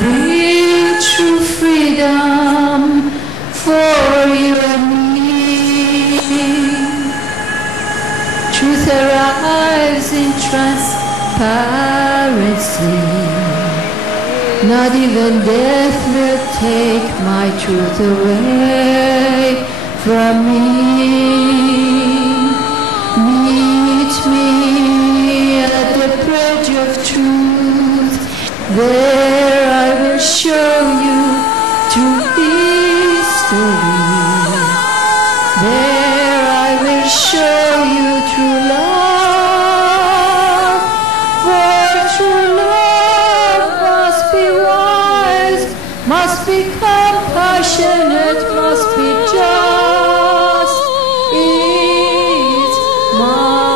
bring true freedom for you and me. Truth arrives in transparency. Not even death will take my truth away from me. Meet me at the bridge of truth. There I will show you true history. There I will show you true love. For true love must be wise, must be compassionate, must be just. It must.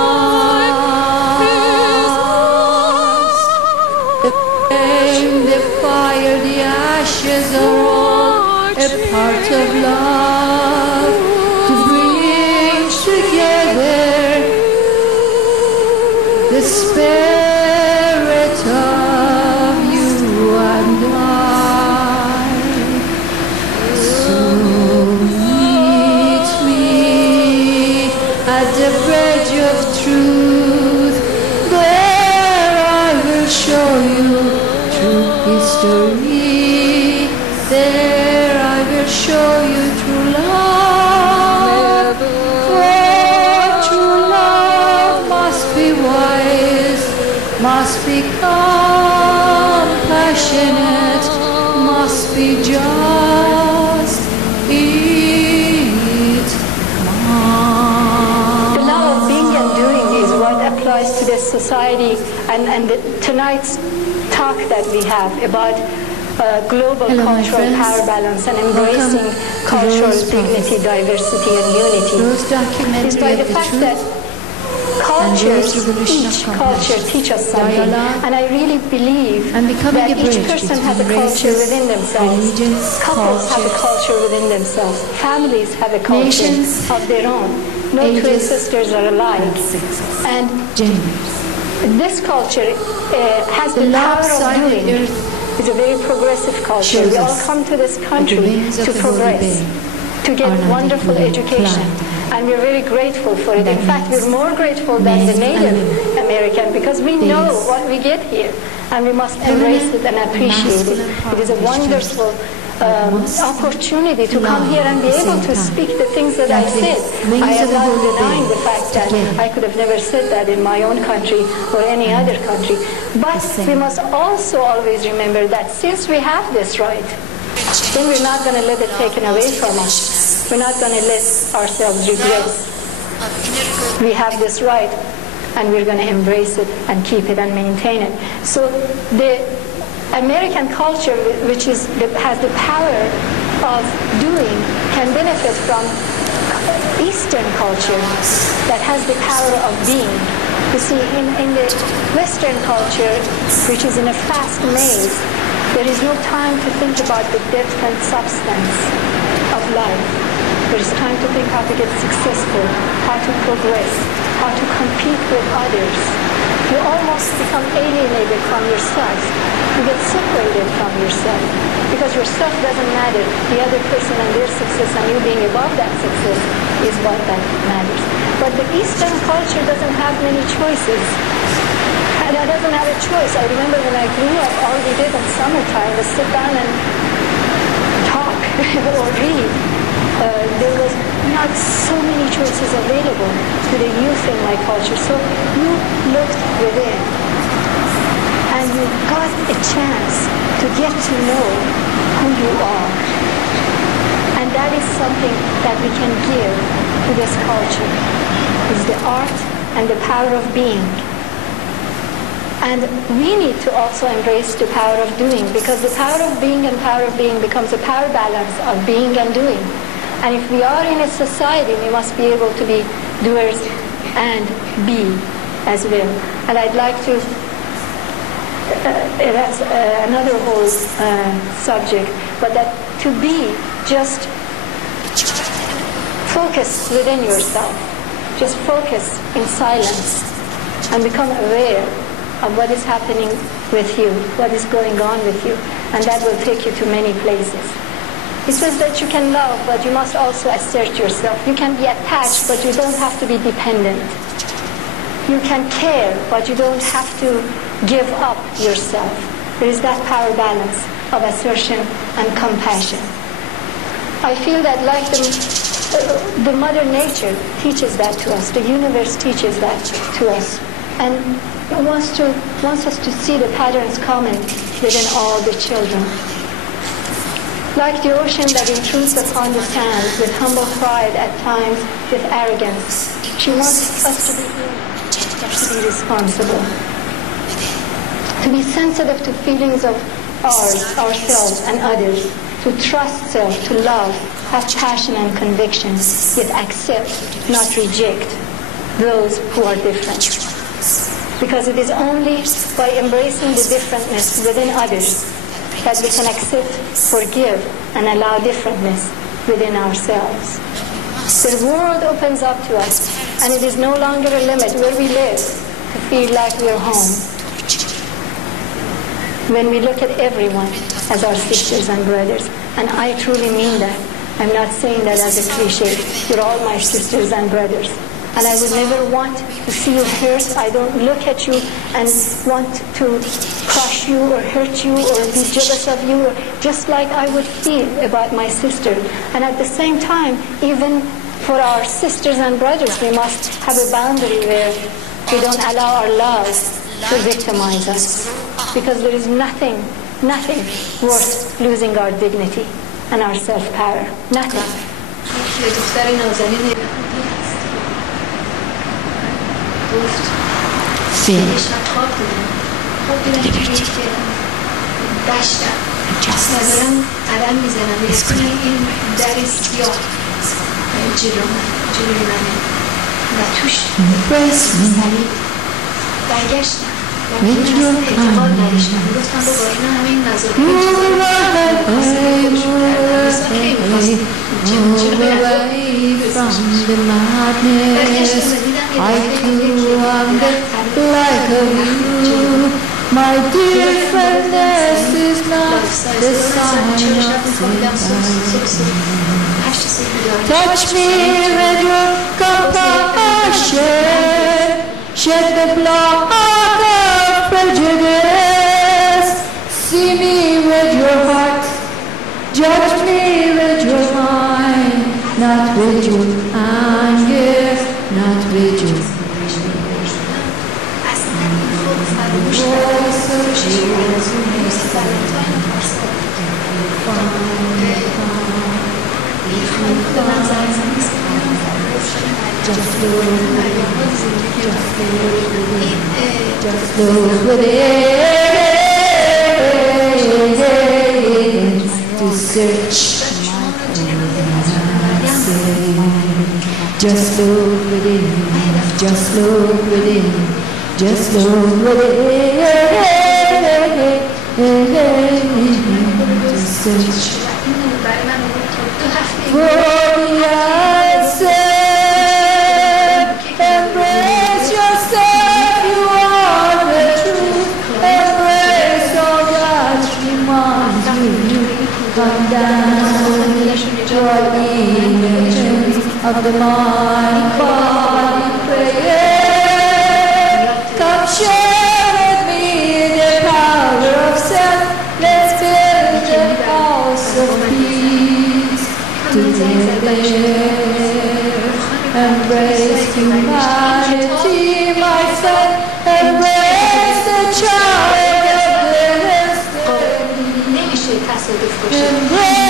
The flame, the fire, the ashes are all a part of love, to bring together the spirit of you and I. So meet me at the bridge of truth. There I will show you true history. There I will show you true love. For true love must be wise, must be compassionate, must be just. It must. The love of being and doing is what applies to this society, and tonight's talk that we have about global cultural power balance and embracing cultural dignity, diversity, and unity is by the fact that cultures, each culture teaches something, and I really believe that each person has a culture within themselves. Couples have a culture within themselves. Families have a culture of their own. No twin sisters are alike, and this culture has the power of doing. It's a very progressive culture. We all come to this country to progress, to get wonderful education, and we're very grateful for it. In fact, we're more grateful than the Native American because we know what we get here, and we must embrace it and appreciate it. It is a wonderful opportunity to come here and be able to speak the things that I said. I am not denying the fact that I could have never said that in my own country or any other country. But we must also always remember that since we have this right, then we're not going to let it taken away from us. We're not going to let ourselves regress. We have this right, and we're going to embrace it and keep it and maintain it. So the American culture, which has the power of doing, can benefit from Eastern culture that has the power of being. You see, in the Western culture, which is in a fast maze, there is no time to think about the depth and substance of life. There is time to think how to get successful, how to progress, how to compete with others. You almost become alienated from yourself. You get separated from yourself because yourself doesn't matter. The other person and their success and you being above that success is what that matters. But the Eastern culture doesn't have many choices. And it doesn't have a choice. I remember when I grew up, all we did in summertime was sit down and talk or read. There was not so many choices available to the youth in my culture. So you looked within and you got a chance to get to know who you are. And that is something that we can give to this culture. It's the art and the power of being. And we need to also embrace the power of doing, because the power of being and power of being becomes a power balance of being and doing. And if we are in a society, we must be able to be doers and be as well. And I'd like to, that's another whole subject, but that to be just focus within yourself. Just focus in silence and become aware of what is happening with you, what is going on with you, and that will take you to many places. It says that you can love, but you must also assert yourself. You can be attached, but you don't have to be dependent. You can care, but you don't have to give up yourself. There is that power balance of assertion and compassion. I feel that like the Mother Nature teaches that to us, the universe teaches that to us, and wants us to see the patterns common within all the children. Like the ocean that intrudes upon the sands with humble pride, at times with arrogance, she wants us to be human, to be responsible, to be sensitive to feelings of ourselves and others, to trust self, to love, have passion and conviction, yet accept, not reject those who are different. Because it is only by embracing the differentness within others that we can accept, forgive, and allow differentness within ourselves. The world opens up to us, and it is no longer a limit where we live to feel like we are home. When we look at everyone as our sisters and brothers, and I truly mean that. I'm not saying that as a cliche. You're all my sisters and brothers. And I would never want to see you hurt. I don't look at you and want to crush you or hurt you or be jealous of you, just like I would feel about my sister. And at the same time, even for our sisters and brothers, we must have a boundary where we don't allow our love to victimize us. Because there is nothing worth losing our dignity and our self-power. Nothing. With your kindness, move away from the madness. I too am like you. My differentness is not the sign of sin. Touch me with your compassion. Shed the blood of prejudice. See me with your heart. Judge me with your mind. Not with your anger. Not with your voice of just look within, to search. Just look within, just look within, just look within, to search for the answer. Embrace yourself, you are the truth. Embrace all that reminds you. Come down, your image of the mind, body, prayer. Come share with me the power of self. Let's build a house of peace together. Embrace humanity, my son. Embrace the child of the destiny. Embrace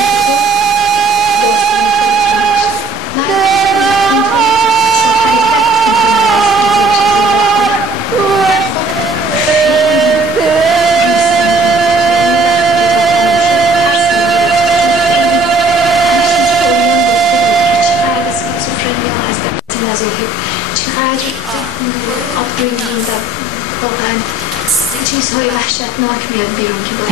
چیزهای وحشتناک میاد بیرون که